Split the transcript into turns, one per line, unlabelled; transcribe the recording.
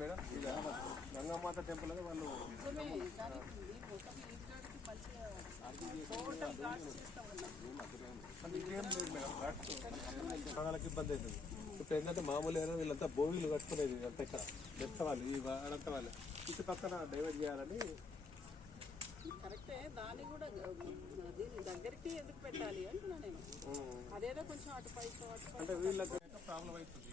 Madam. ఇది Ganga Mata temple అని వాళ్ళు
మొత్తం
ప్రాణాలకు ఇబ్బంది అవుతుంది. ఇప్పుడు ఏంటంటే మామూలు అయినా వీళ్ళంతా భూమిలు కట్టుకునేది ఇదంతా ఇక్కడ. బెస్ట్ వాళ్ళు ఈ వాడంతా వాళ్ళు. ఇటు పక్కన డైవర్ట్ చేయాలని
కరెక్టే దాన్ని కూడా దీని దగ్గరికి ఎందుకు పెట్టాలి అంటున్నా నేను. అదేదో కొంచెం అటు పైకి అటు పైకి
అంటే వీళ్ళకి ప్రాబ్లం అవుతుంది